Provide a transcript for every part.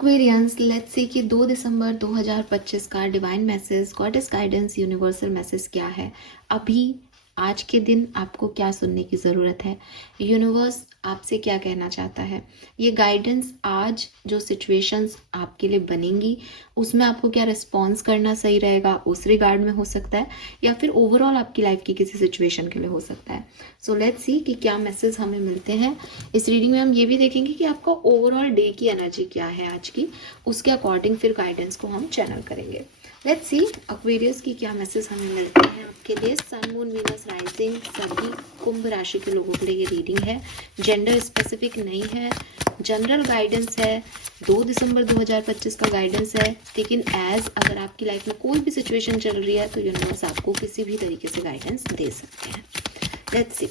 Aquarians, let's see कि 2 दिसंबर 2025 का divine message, goddess guidance, universal message क्या है। अभी आज के दिन आपको क्या सुनने की ज़रूरत है, यूनिवर्स आपसे क्या कहना चाहता है, ये गाइडेंस आज जो सिचुएशंस आपके लिए बनेंगी उसमें आपको क्या रिस्पॉन्स करना सही रहेगा, उस रिगार्ड में हो सकता है, या फिर ओवरऑल आपकी लाइफ की किसी सिचुएशन के लिए हो सकता है। सो लेट्स सी कि क्या मैसेज हमें मिलते हैं। इस रीडिंग में हम ये भी देखेंगे कि आपका ओवरऑल डे की एनर्जी क्या है आज की, उसके अकॉर्डिंग फिर गाइडेंस को हम चैनल करेंगे। लेट्स सी एक्वेरियस की क्या मैसेज हमें मिलते हैं आपके लिए। सन, मून, वीनस, राइजिंग सभी कुंभ राशि के लोगों के लिए ये रीडिंग है। जेंडर स्पेसिफिक नहीं है, जनरल गाइडेंस है। 2 दिसंबर 2025 का गाइडेंस है, लेकिन एज अगर आपकी लाइफ में कोई भी सिचुएशन चल रही है तो यूनिवर्स आपको किसी भी तरीके से गाइडेंस दे सकते हैं। लेट्स सी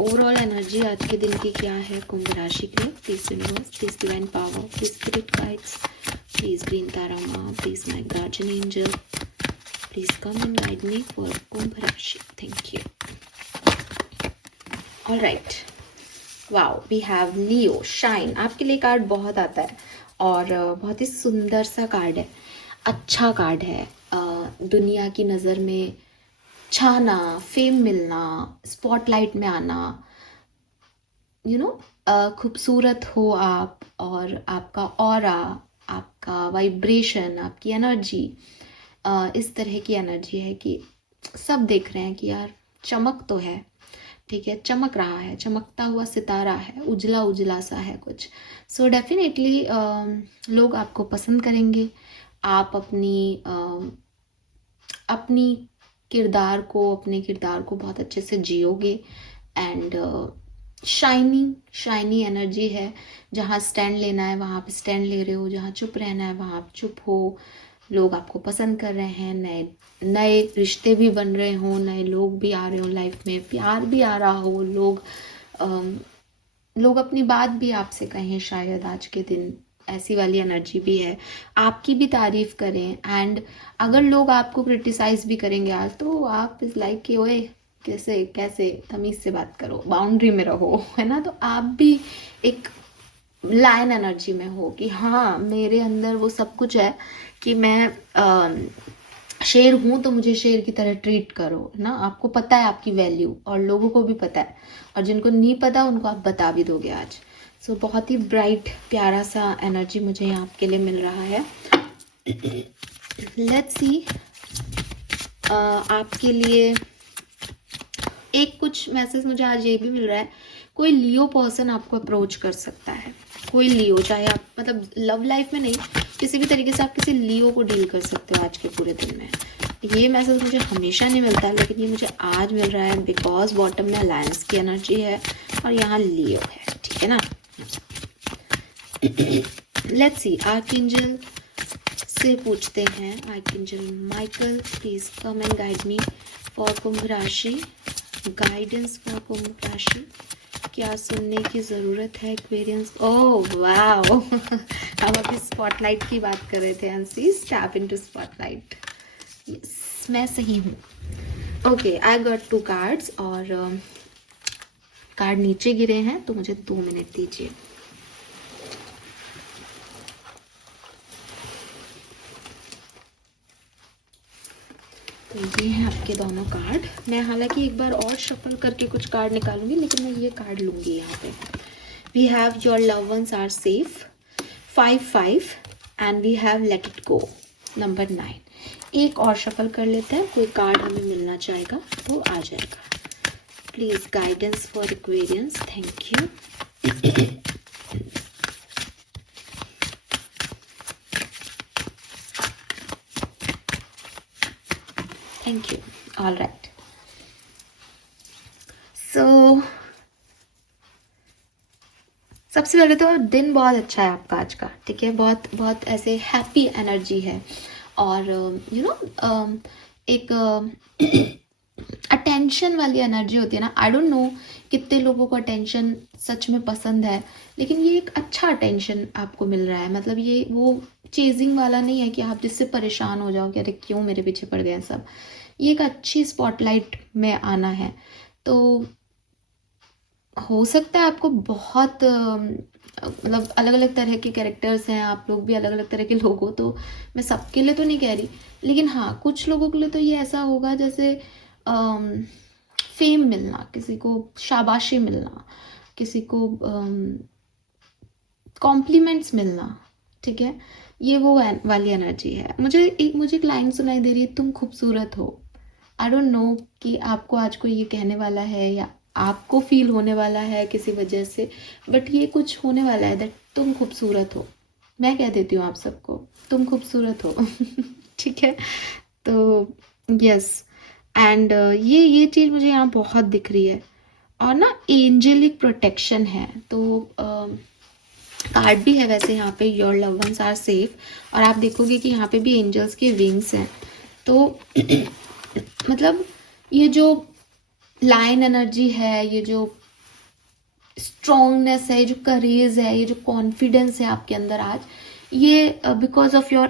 ओवरऑल एनर्जी आज के दिन की क्या है कुंभ राशि के लिए। Please universe, please divine power, please spirit guides, please green Tara माँ, please my guardian angel, please come and guide me for Kumbh राशि। Thank you. Alright, wow, we have Leo shine. आपके लिए कार्ड बहुत आता है और बहुत ही सुंदर सा कार्ड है, अच्छा कार्ड है। दुनिया की नज़र में छाना, फेम मिलना, स्पॉटलाइट में आना, यू नो, खूबसूरत हो आप, और आपका ऑरा, आपका वाइब्रेशन, आपकी एनर्जी इस तरह की एनर्जी है कि सब देख रहे हैं कि यार चमक तो है, ठीक है, चमक रहा है, चमकता हुआ सितारा है, उजला उजला सा है कुछ। सो डेफिनेटली लोग आपको पसंद करेंगे। आप अपने किरदार को बहुत अच्छे से जियोगे। एंड शाइनी एनर्जी है। जहाँ स्टैंड लेना है वहाँ पे स्टैंड ले रहे हो, जहाँ चुप रहना है वहाँ आप चुप हो। लोग आपको पसंद कर रहे हैं, नए रिश्ते भी बन रहे हो, नए लोग भी आ रहे हो लाइफ में, प्यार भी आ रहा हो, लोग अपनी बात भी आपसे कहें शायद आज के दिन, ऐसी वाली एनर्जी भी है। आपकी भी तारीफ करें, एंड अगर लोग आपको क्रिटिसाइज भी करेंगे आज तो आप इस लाइक कि ओए कैसे कैसे तमीज़ से बात करो, बाउंड्री में रहो, है ना। तो आप भी एक लायन एनर्जी में हो कि हाँ मेरे अंदर वो सब कुछ है कि मैं शेर हूँ तो मुझे शेर की तरह ट्रीट करो ना। आपको पता है आपकी वैल्यू, और लोगों को भी पता है, और जिनको नहीं पता उनको आप बता भी दोगे आज। सो बहुत ही ब्राइट प्यारा सा एनर्जी मुझे यहाँ आपके लिए मिल रहा है। लेट्स सी आपके लिए एक कुछ मैसेज मुझे आज ये भी मिल रहा है, कोई लियो पर्सन आपको अप्रोच कर सकता है। कोई लियो, चाहे आप मतलब लव लाइफ में नहीं, किसी भी तरीके से आप किसी लियो को डील कर सकते हो आज के पूरे दिन में। ये मैसेज मुझे हमेशा नहीं मिलता, लेकिन ये मुझे आज मिल रहा है बिकॉज बॉटम में अलायंस की एनर्जी है और यहाँ लियो है, ठीक है ना। लेट्स सी आर्कएंजल से पूछते हैं, archangel Michael please come and guide me for Kumbh राशि, गाइडेंस फॉर कुंभ राशि। क्या सुनने की ज़रूरत है एक्वेरियंस। ओह वाओ, हम अभी स्पॉटलाइट की बात कर रहे थे, Anshi step into spotlight. Yes, मैं सही हूँ। ओके, आई गॉट 2 कार्ड्स और कार्ड नीचे गिरे हैं तो मुझे 2 मिनट दीजिए। तो ये हैं आपके दोनों कार्ड। मैं हालांकि एक बार और शफल करके कुछ कार्ड निकालूंगी, लेकिन मैं ये कार्ड लूंगी यहाँ पे। We have your love ones are safe, 5 and we have let it go, number 9। एक और शफल कर लेते हैं, कोई कार्ड हमें मिलना चाहेगा तो आ जाएगा। Please guidance for Aquarians, thank you. Thank you. All right, so सबसे पहले तो दिन बहुत अच्छा है आपका आज का, ठीक है, बहुत बहुत ऐसे हैप्पी एनर्जी है। और यू नो एक अटेंशन वाली एनर्जी होती है ना। आई डोंट नो कितने लोगों को अटेंशन सच में पसंद है, लेकिन ये एक अच्छा अटेंशन आपको मिल रहा है। मतलब ये वो चेजिंग वाला नहीं है कि आप जिससे परेशान हो जाओ कि अरे क्यों मेरे पीछे पड़ गए हैं सब। ये एक अच्छी स्पॉटलाइट में आना है। तो हो सकता है आपको बहुत मतलब अलग अलग तरह के कैरेक्टर्स हैं, आप लोग भी अलग अलग तरह के लोग हो, तो मैं सबके लिए तो नहीं कह रही, लेकिन हाँ कुछ लोगों के लिए तो ये ऐसा होगा जैसे फेम मिलना, किसी को शाबाशी मिलना, किसी को कॉम्प्लीमेंट्स मिलना, ठीक है, ये वो वाली एनर्जी है। मुझे एक लाइन सुनाई दे रही है, तुम खूबसूरत हो। आई डोंट नो कि आपको आज कोई ये कहने वाला है या आपको फील होने वाला है किसी वजह से, बट ये कुछ होने वाला है दैट तुम खूबसूरत हो। मैं कह देती हूँ आप सबको, तुम खूबसूरत हो। ठीक है, तो यस, एंड ये चीज़ मुझे यहाँ बहुत दिख रही है। और ना एंजेलिक प्रोटेक्शन है, तो कार्ड भी है वैसे यहाँ पे, your love ones are safe, और आप देखोगे कि यहाँ पे भी एंजल्स के विंग्स हैं। तो मतलब ये जो लाइन एनर्जी है, ये जो स्ट्रॉन्गनेस है, ये जो करेज है, ये जो कॉन्फिडेंस है आपके अंदर आज, ये because of your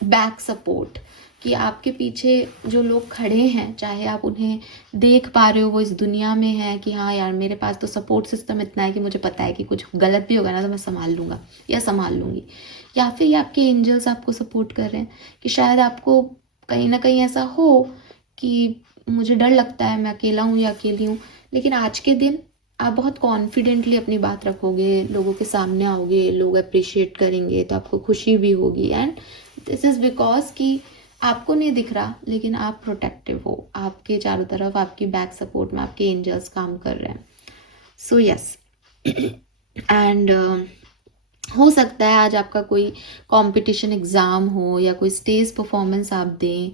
back support, कि आपके पीछे जो लोग खड़े हैं, चाहे आप उन्हें देख पा रहे हो, वो इस दुनिया में है कि हाँ यार मेरे पास तो सपोर्ट सिस्टम इतना है कि मुझे पता है कि कुछ गलत भी होगा ना तो मैं संभाल लूँगा या संभाल लूँगी, या फिर ये आपके एंजल्स आपको सपोर्ट कर रहे हैं कि शायद आपको कहीं ना कहीं ऐसा हो कि मुझे डर लगता है, मैं अकेला हूँ या अकेली हूँ, लेकिन आज के दिन आप बहुत कॉन्फिडेंटली अपनी बात रखोगे, लोगों के सामने आओगे, लोग अप्रिशिएट करेंगे तो आपको खुशी भी होगी। एंड दिस इज़ बिकॉज कि आपको नहीं दिख रहा लेकिन आप प्रोटेक्टिव हो, आपके चारों तरफ आपकी बैक सपोर्ट में आपके एंजल्स काम कर रहे हैं। सो यस, एंड हो सकता है आज आपका कोई कंपटीशन एग्ज़ाम हो या कोई स्टेज परफॉर्मेंस आप दें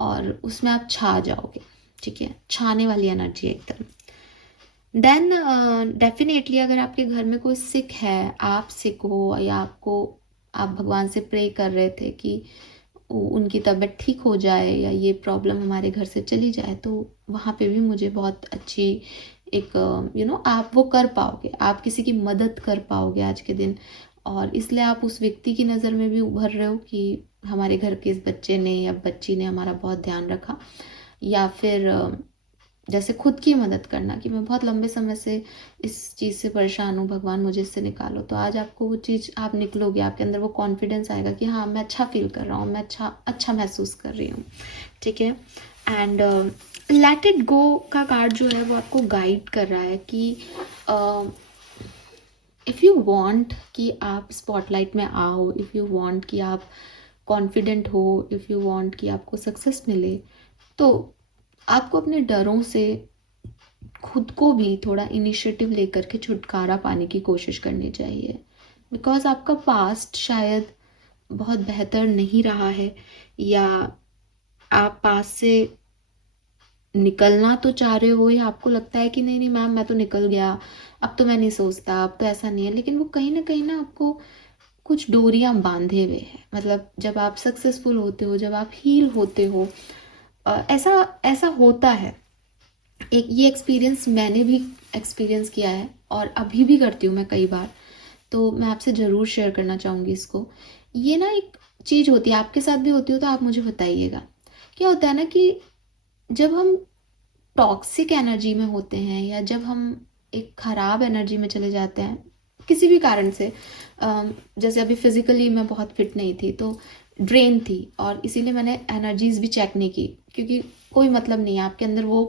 और उसमें आप छा जाओगे, ठीक है, छाने वाली एनर्जी एकदम। देन डेफिनेटली अगर आपके घर में कोई सिक है, आप सिक हो, या आप भगवान से प्रे कर रहे थे कि उनकी तबीयत ठीक हो जाए या ये प्रॉब्लम हमारे घर से चली जाए, तो वहाँ पे भी मुझे बहुत अच्छी एक आप वो कर पाओगे, आप किसी की मदद कर पाओगे आज के दिन, और इसलिए आप उस व्यक्ति की नज़र में भी उभर रहे हो कि हमारे घर के इस बच्चे ने या बच्ची ने हमारा बहुत ध्यान रखा, या फिर जैसे खुद की मदद करना कि मैं बहुत लंबे समय से इस चीज़ से परेशान हूँ, भगवान मुझे इससे निकालो, तो आज आपको वो चीज़ आप निकलोगे, आपके अंदर वो कॉन्फिडेंस आएगा कि हाँ मैं अच्छा फील कर रहा हूँ, मैं अच्छा महसूस कर रही हूँ, ठीक है। एंड लेट इट गो का कार्ड जो है वो आपको गाइड कर रहा है कि इफ़ यू वांट कि आप स्पॉटलाइट में आओ, इफ़ यू वांट कि आप कॉन्फिडेंट हो, इफ़ यू वांट कि आपको सक्सेस मिले, तो आपको अपने डरों से खुद को भी थोड़ा इनिशिएटिव लेकर के छुटकारा पाने की कोशिश करनी चाहिए, बिकॉज आपका पास्ट शायद बहुत बेहतर नहीं रहा है, या आप पास्ट से निकलना तो चाह रहे हो, या आपको लगता है कि नहीं नहीं मैम मैं तो निकल गया, अब तो मैं नहीं सोचता, अब तो ऐसा नहीं है, लेकिन वो कहीं ना आपको कुछ डोरियां बांधे हुए हैं। मतलब जब आप सक्सेसफुल होते हो, जब आप हील होते हो, ऐसा ऐसा होता है। एक ये एक्सपीरियंस मैंने भी एक्सपीरियंस किया है और अभी भी करती हूँ मैं कई बार, तो मैं आपसे ज़रूर शेयर करना चाहूँगी इसको। ये ना एक चीज़ होती है, आपके साथ भी होती हो तो आप मुझे बताइएगा। क्या होता है ना कि जब हम टॉक्सिक एनर्जी में होते हैं, या जब हम एक ख़राब एनर्जी में चले जाते हैं किसी भी कारण से, जैसे अभी फिज़िकली मैं बहुत फिट नहीं थी तो ड्रेन थी, और इसीलिए मैंने एनर्जीज भी चेक नहीं की, क्योंकि कोई मतलब नहीं है आपके अंदर वो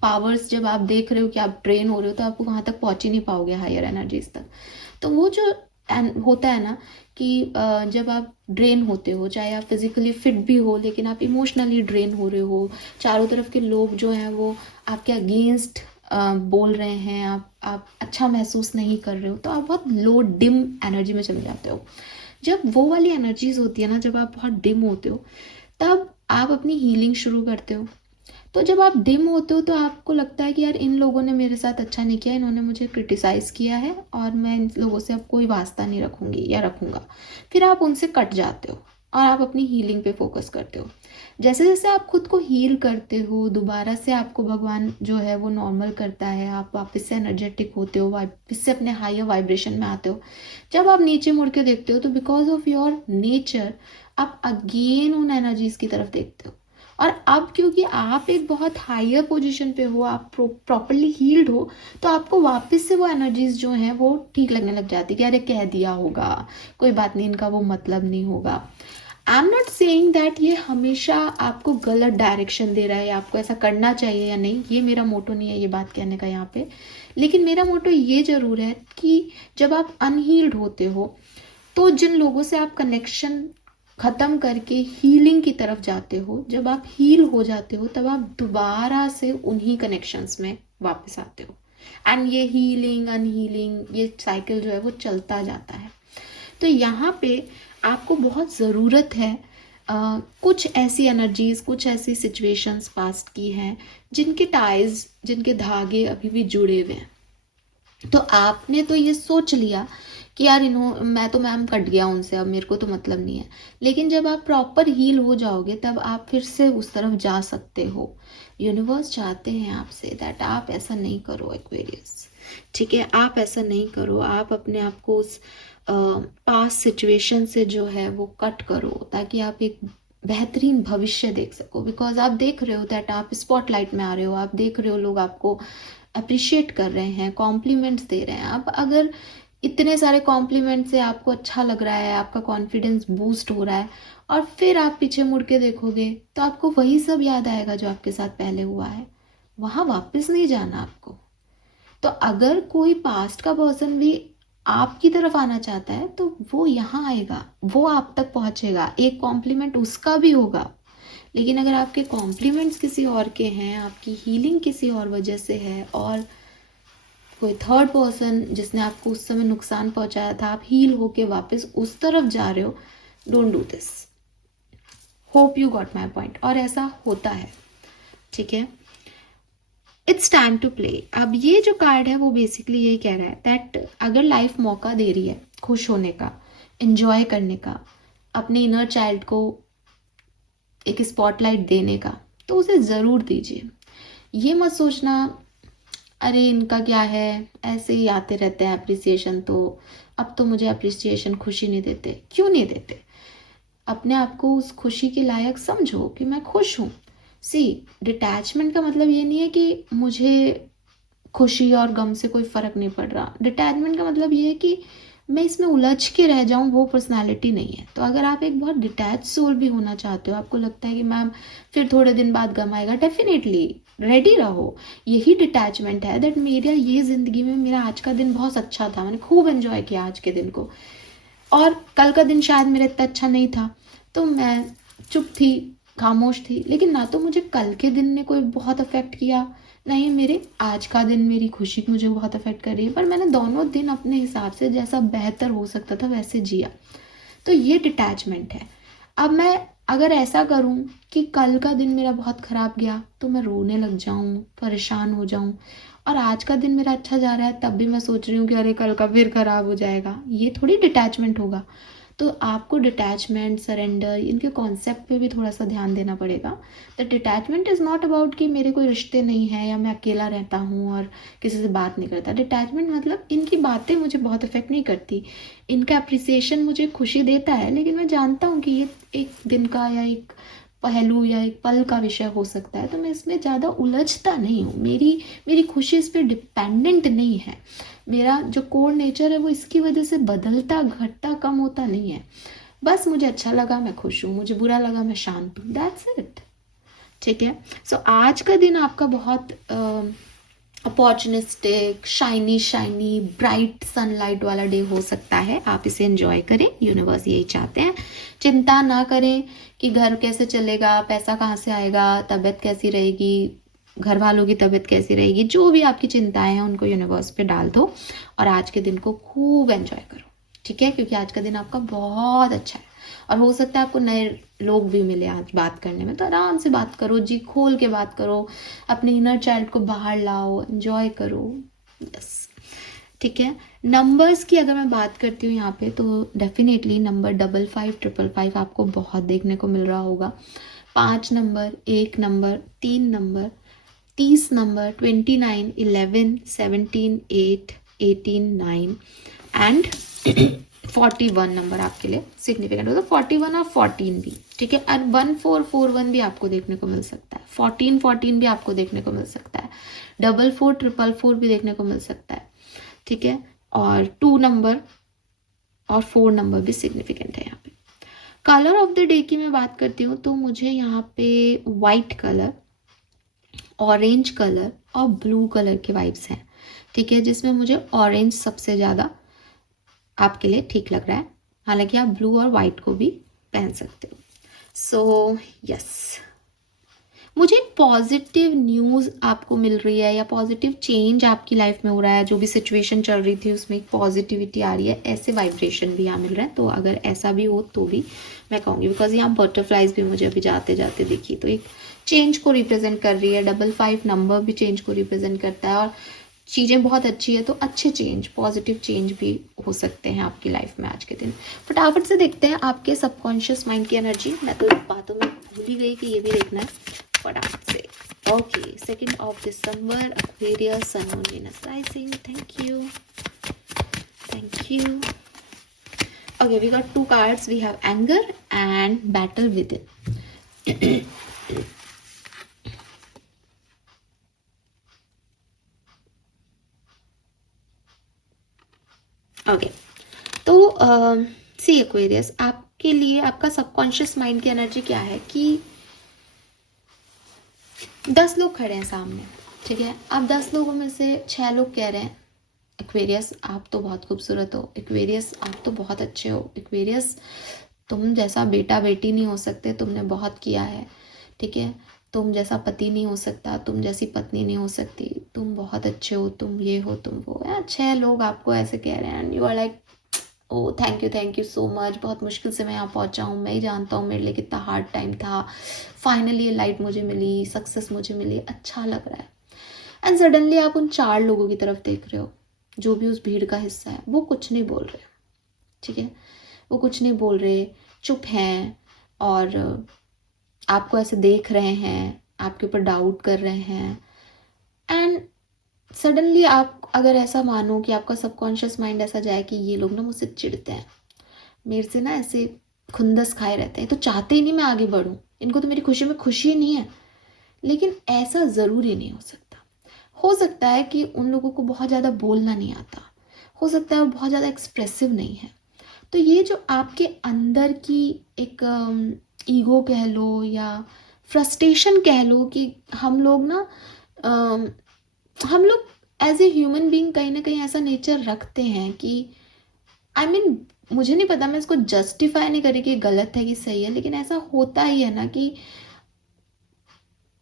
पावर्स, जब आप देख रहे हो कि आप ड्रेन हो रहे हो तो आप वहाँ तक पहुँच ही नहीं पाओगे हायर एनर्जीज तक। तो वो जो होता है ना कि जब आप ड्रेन होते हो, चाहे आप फिजिकली फिट भी हो लेकिन आप इमोशनली ड्रेन हो रहे हो, चारों तरफ के लोग जो हैं वो आपके अगेंस्ट बोल रहे हैं, आप अच्छा महसूस नहीं कर रहे हो, तो आप बहुत लो डिम एनर्जी में चले जाते हो। जब वो वाली एनर्जीज होती है ना, जब आप बहुत डिम होते हो, तब आप अपनी हीलिंग शुरू करते हो। तो जब आप डिम होते हो तो आपको लगता है कि यार इन लोगों ने मेरे साथ अच्छा नहीं किया, इन्होंने मुझे क्रिटिसाइज किया है और मैं इन लोगों से अब कोई वास्ता नहीं रखूंगी या रखूंगा। फिर आप उनसे कट जाते हो और आप अपनी हीलिंग पे फोकस करते हो। जैसे जैसे आप खुद को हील करते हो, दोबारा से आपको भगवान जो है वो नॉर्मल करता है, आप वापस से एनर्जेटिक होते हो, वापस से अपने हायर वाइब्रेशन में आते हो। जब आप नीचे मुड़ के देखते हो तो बिकॉज ऑफ योर नेचर आप अगेन उन एनर्जीज की तरफ देखते हो, और अब क्योंकि आप एक बहुत हायर पोजीशन पे हो, आप प्रॉपरली हील्ड हो, तो आपको वापस से वो एनर्जीज जो हैं वो ठीक लगने लग जाती है कि अरे कह दिया होगा, कोई बात नहीं, इनका वो मतलब नहीं होगा। I am not saying that ये हमेशा आपको गलत डायरेक्शन दे रहा है, आपको ऐसा करना चाहिए या नहीं, ये मेरा मोटो नहीं है ये बात कहने का यहाँ पे। लेकिन मेरा मोटो ये जरूर है कि जब आप अनहील्ड होते हो तो जिन लोगों से आप कनेक्शन खत्म करके हीलिंग की तरफ जाते हो, जब आप हील हो जाते हो तब आप दोबारा से उन्हीं कनेक्शंस में वापस आते हो, एंड ये हीलिंग अनहीलिंग ये साइकिल जो है वो चलता जाता है। तो यहाँ पे आपको बहुत ज़रूरत है कुछ ऐसी एनर्जीज, कुछ ऐसी सिचुएशंस पास्ट की हैं जिनके टाइज, जिनके धागे अभी भी जुड़े हुए हैं। तो आपने तो ये सोच लिया कि यार मैं तो मैम कट गया उनसे, अब मेरे को तो मतलब नहीं है। लेकिन जब आप प्रॉपर हील हो जाओगे तब आप फिर से उस तरफ जा सकते हो। यूनिवर्स चाहते हैं आपसे दैट आप ऐसा नहीं करो एक्वेरियस, ठीक है, आप ऐसा नहीं करो। आप अपने आप को उस पास्ट सिचुएशन से जो है वो कट करो ताकि आप एक बेहतरीन भविष्य देख सको। बिकॉज आप देख रहे हो दैट आप स्पॉटलाइट में आ रहे हो, आप देख रहे हो लोग आपको अप्रिशिएट कर रहे हैं, कॉम्प्लीमेंट्स दे रहे हैं। अब अगर इतने सारे कॉम्प्लीमेंट से आपको अच्छा लग रहा है, आपका कॉन्फिडेंस बूस्ट हो रहा है, और फिर आप पीछे मुड़ के देखोगे तो आपको वही सब याद आएगा जो आपके साथ पहले हुआ है। वहां वापस नहीं जाना आपको। तो अगर कोई पास्ट का पर्सन भी आपकी तरफ आना चाहता है तो वो यहाँ आएगा, वो आप तक पहुंचेगा, एक कॉम्प्लीमेंट उसका भी होगा। लेकिन अगर आपके कॉम्प्लीमेंट्स किसी और के हैं, आपकी हीलिंग किसी और वजह से है, और कोई थर्ड पर्सन जिसने आपको उस समय नुकसान पहुंचाया था, आप हील होके वापस उस तरफ जा रहे हो, don't do this. Hope you got my point. और ऐसा होता है, ठीक है। It's time to play. अब ये जो कार्ड है वो बेसिकली यही कह रहा है दैट अगर लाइफ मौका दे रही है खुश होने का, एंजॉय करने का, अपने इनर चाइल्ड को एक स्पॉटलाइट देने का, तो उसे ज़रूर दीजिए। ये मत सोचना अरे इनका क्या है, ऐसे ही आते रहते हैं अप्रिसिएशन, तो अब तो मुझे अप्रिसिएशन खुशी नहीं देते। क्यों नहीं देते? अपने आप को उस खुशी के लायक समझो कि मैं खुश हूँ। सी, डिटैचमेंट का मतलब ये नहीं है कि मुझे खुशी और गम से कोई फर्क नहीं पड़ रहा। डिटैचमेंट का मतलब ये है कि मैं इसमें उलझ के रह जाऊं, वो पर्सनालिटी नहीं है। तो अगर आप एक बहुत डिटैच सोल भी होना चाहते हो, आपको लगता है कि मैम फिर थोड़े दिन बाद गम आएगा, डेफिनेटली रेडी रहो। यही डिटैचमेंट है दैट मेरा ये जिंदगी में मेरा आज का दिन बहुत अच्छा था, मैंने खूब एंजॉय किया आज के दिन को, और कल का दिन शायद मेरा इतना अच्छा नहीं था, तो मैं चुप थी, खामोश थी। लेकिन ना तो मुझे कल के दिन ने कोई बहुत अफेक्ट किया, नहीं मेरे आज का दिन मेरी खुशी मुझे बहुत अफेक्ट कर रही है, पर मैंने दोनों दिन अपने हिसाब से जैसा बेहतर हो सकता था वैसे जिया। तो ये डिटैचमेंट है। अब मैं अगर ऐसा करूं कि कल का दिन मेरा बहुत खराब गया तो मैं रोने लग जाऊं, परेशान हो जाऊं, और आज का दिन मेरा अच्छा जा रहा है तब भी मैं सोच रही हूँ कि अरे कल का फिर खराब हो जाएगा, ये थोड़ी डिटैचमेंट होगा। तो आपको डिटैचमेंट, सरेंडर, इनके कॉन्सेप्ट पे भी थोड़ा सा ध्यान देना पड़ेगा। The detachment is not about कि मेरे कोई रिश्ते नहीं है या मैं अकेला रहता हूँ और किसी से बात नहीं करता। डिटैचमेंट मतलब इनकी बातें मुझे बहुत अफेक्ट नहीं करती, इनका अप्रिसिएशन मुझे खुशी देता है, लेकिन मैं जानता हूँ कि ये एक दिन का या एक पहलू या एक पल का विषय हो सकता है, तो मैं इसमें ज़्यादा उलझता नहीं हूँ। मेरी खुशी इस पर डिपेंडेंट नहीं है। मेरा जो कोर नेचर है वो इसकी वजह से बदलता, घटता, कम होता नहीं है। बस मुझे अच्छा लगा मैं खुश हूँ, मुझे बुरा लगा मैं शांत हूँ, दैट्स इट, ठीक है। सो आज का दिन आपका बहुत अपॉर्चुनिस्टिक, शाइनी ब्राइट सनलाइट वाला डे हो सकता है। आप इसे एंजॉय करें, यूनिवर्स यही चाहते हैं। चिंता ना करें कि घर कैसे चलेगा, पैसा कहाँ से आएगा, तबीयत कैसी रहेगी, घर वालों की तबीयत कैसी रहेगी, जो भी आपकी चिंताएं हैं उनको यूनिवर्स पे डाल दो और आज के दिन को खूब एंजॉय करो, ठीक है। क्योंकि आज का दिन आपका बहुत अच्छा है और हो सकता है आपको नए लोग भी मिले आज बात करने में, तो आराम से बात करो, जी खोल के बात करो, अपने इनर चाइल्ड को बाहर लाओ, एंजॉय करो, यस, ठीक है। नंबर्स की अगर मैं बात करती हूँ यहाँ पे, तो डेफिनेटली नंबर 555555 आपको बहुत देखने को मिल रहा होगा। 5 number, 1 number, 3 number, 30 number, 29, 11, 17, 8, 18, 9 and 41 number आपके लिए सिग्निफिकेंट होता है, 41 और 14 भी, ठीक है। और 1441 भी आपको देखने को मिल सकता है, 1414 भी आपको देखने को मिल सकता है, 444444 भी देखने को मिल सकता है, ठीक है। और 2 नंबर और 4 नंबर भी सिग्निफिकेंट है यहाँ पे। कलर ऑफ द डे की मैं बात करती हूँ तो मुझे यहाँ पे वाइट कलर, ऑरेंज कलर और ब्लू कलर के वाइब्स हैं, ठीक है, जिसमें मुझे ऑरेंज सबसे ज़्यादा आपके लिए ठीक लग रहा है। हालांकि आप ब्लू और वाइट को भी पहन सकते हो। सो यस, मुझे पॉजिटिव न्यूज़ आपको मिल रही है या पॉजिटिव चेंज आपकी लाइफ में हो रहा है, जो भी सिचुएशन चल रही थी उसमें एक पॉजिटिविटी आ रही है, ऐसे वाइब्रेशन भी यहाँ मिल रहे हैं। तो अगर ऐसा भी हो तो भी मैं कहूँगी, बिकॉज यहाँ बटरफ्लाइज भी मुझे अभी जाते जाते दिखी, तो एक चेंज को रिप्रेजेंट कर रही है। 55 नंबर भी चेंज को रिप्रेजेंट करता है और चीज़ें बहुत अच्छी है, तो अच्छे चेंज, पॉजिटिव चेंज भी हो सकते हैं आपकी लाइफ में आज के दिन। फटाफट से देखते हैं आपके सबकॉन्शियस माइंड की एनर्जी। मैं तो बातों में भूल ही गई कि ये भी देखना है, फटाफट से। Okay, 2 of December, Aquarius, Sun, Moon, Venus rising. Thank you. Okay, we got 2 cards. We have anger and battle within. Okay, तो सी एक्वेरियस, आपके लिए आपका सबकॉन्शियस माइंड की एनर्जी क्या है कि 10 लोग खड़े हैं सामने, ठीक है। अब 10 लोगों में से 6 लोग कह रहे हैं एक्वेरियस आप तो बहुत खूबसूरत हो, एक्वेरियस आप तो बहुत अच्छे हो, एक्वेरियस तुम जैसा बेटा बेटी नहीं हो सकते, तुमने बहुत किया है, ठीक है। तुम जैसा पति नहीं हो सकता, तुम जैसी पत्नी नहीं हो सकती, तुम बहुत अच्छे हो, तुम ये हो, तुम वो। 6 लोग आपको ऐसे कह रहे हैं and you are like oh thank you so much, बहुत मुश्किल से मैं यहाँ पहुँचा हूँ, मैं ही जानता हूँ मेरे लिए कितना हार्ड टाइम था, फाइनली ये लाइट मुझे मिली, सक्सेस मुझे मिली, अच्छा लग रहा है। एंड सडनली आप उन 4 लोगों की तरफ देख रहे हो जो भी उस भीड़ का हिस्सा है, वो कुछ नहीं बोल रहे, ठीक है, वो कुछ नहीं बोल रहे, चुप हैं और आपको ऐसे देख रहे हैं, आपके ऊपर डाउट कर रहे हैं। एंड सडनली आप अगर ऐसा मानो कि आपका सबकॉन्शियस माइंड ऐसा जाए कि ये लोग ना मुझसे चिढ़ते हैं, मेरे से ना ऐसे खुंदस खाए रहते हैं, तो चाहते ही नहीं मैं आगे बढ़ूं, इनको तो मेरी खुशी में खुशी नहीं है। लेकिन ऐसा ज़रूरी नहीं हो सकता। हो सकता है कि उन लोगों को बहुत ज़्यादा बोलना नहीं आता, हो सकता है वो बहुत ज़्यादा एक्सप्रेसिव नहीं है। तो ये जो आपके अंदर की एक ईगो कह लो या फ्रस्ट्रेशन कह लो कि हम लोग ना हम लोग एज ए ह्यूमन बीइंग कहीं ना कहीं ऐसा नेचर रखते हैं कि आई मीन मुझे नहीं पता, मैं इसको जस्टिफाई नहीं करी कि गलत है कि सही है, लेकिन ऐसा होता ही है ना कि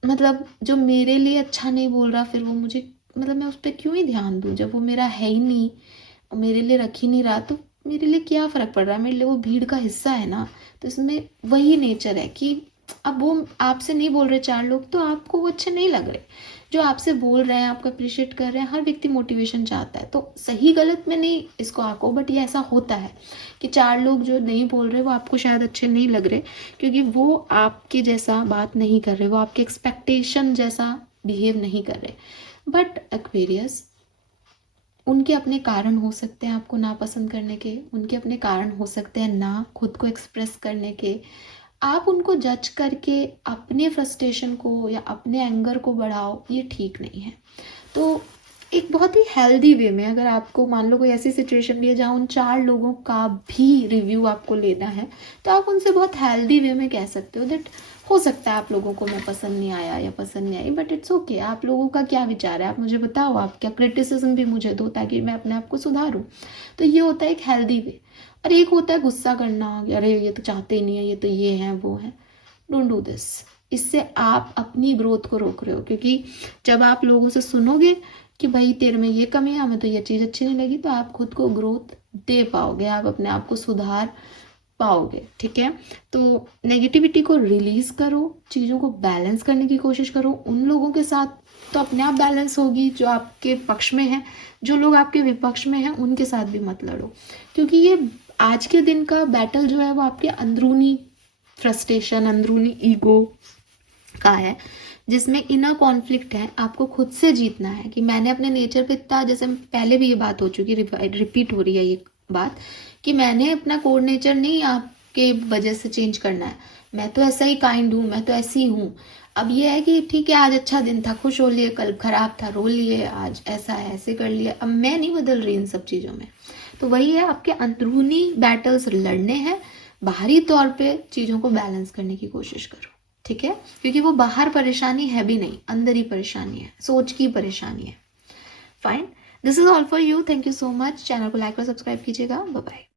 मतलब जो मेरे लिए अच्छा नहीं बोल रहा, फिर वो मुझे मतलब मैं उस पर क्यों ही ध्यान दूँ, जब वो मेरा है ही नहीं और मेरे लिए रख ही नहीं रहा, तो मेरे लिए क्या फ़र्क पड़ रहा है, मेरे लिए वो भीड़ का हिस्सा है ना। तो इसमें वही नेचर है कि अब वो आपसे नहीं बोल रहे 4 लोग, तो आपको वो अच्छे नहीं लग रहे। जो आपसे बोल रहे हैं, आपको अप्रिशिएट कर रहे हैं, हर व्यक्ति मोटिवेशन चाहता है, तो सही गलत में नहीं इसको आंको, बट ये ऐसा होता है कि 4 लोग जो नहीं बोल रहे वो आपको शायद अच्छे नहीं लग रहे, क्योंकि वो आपके जैसा बात नहीं कर रहे, वो आपके एक्सपेक्टेशन जैसा बिहेव नहीं कर रहे। बट एक्वेरियस, उनके अपने कारण हो सकते हैं आपको नापसंद करने के, उनके अपने कारण हो सकते हैं ना खुद को एक्सप्रेस करने के। आप उनको जज करके अपने फ्रस्ट्रेशन को या अपने एंगर को बढ़ाओ, ये ठीक नहीं है। तो एक बहुत ही हेल्दी वे में, अगर आपको मान लो कोई ऐसी सिचुएशन भी है जहाँ उन 4 लोगों का भी रिव्यू आपको लेना है, तो आप उनसे बहुत हेल्दी वे में कह सकते हो दैट हो सकता है आप लोगों को मैं पसंद नहीं आया या पसंद नहीं आई, बट इट्स ओके, आप लोगों का क्या विचार है, आप मुझे बताओ, आप क्या क्रिटिसिज्म भी मुझे दो ताकि मैं अपने आप को सुधारूँ। तो ये होता है एक हेल्दी वे। और एक होता है गुस्सा करना, अरे ये तो चाहते ही नहीं है, ये तो ये है वो है। डोंट डू दिस, इससे आप अपनी ग्रोथ को रोक रहे हो, क्योंकि जब आप लोगों से सुनोगे कि भाई तेरे में ये कमी है, हमें तो ये चीज़ अच्छी नहीं लगी, तो आप खुद को ग्रोथ दे पाओगे, आप अपने आप को सुधार पाओगे, ठीक है। तो नेगेटिविटी को रिलीज करो, चीज़ों को बैलेंस करने की कोशिश करो। उन लोगों के साथ तो अपने आप बैलेंस होगी जो आपके पक्ष में है, जो लोग आपके विपक्ष में हैं उनके साथ भी मत लड़ो, क्योंकि ये आज के दिन का बैटल जो है वो आपके अंदरूनी फ्रस्ट्रेशन, अंदरूनी ईगो का है, जिसमें इनर कॉन्फ्लिक्ट है। आपको खुद से जीतना है कि मैंने अपने नेचर पे इतना, जैसे पहले भी ये बात हो चुकी, रिपीट हो रही है ये बात कि मैंने अपना कोड नेचर नहीं आपके वजह से चेंज करना है, मैं तो ऐसा ही काइंड हूँ, मैं तो ऐसी हूँ। अब ये है कि ठीक है, आज अच्छा दिन था, खुश हो लिए, कल खराब था, रो लिए, आज ऐसा है, ऐसे कर लिया। अब मैं नहीं बदल रही इन सब चीज़ों में। तो वही है, आपके अंदरूनी बैटल्स लड़ने हैं, बाहरी तौर पे चीज़ों को बैलेंस करने की कोशिश करो, ठीक है? क्योंकि वो बाहर परेशानी है भी नहीं, अंदर ही परेशानी है, सोच की परेशानी है। Fine, this is all for you. Thank you so much. Channel को लाइक और सब्सक्राइब कीजिएगा। Bye bye.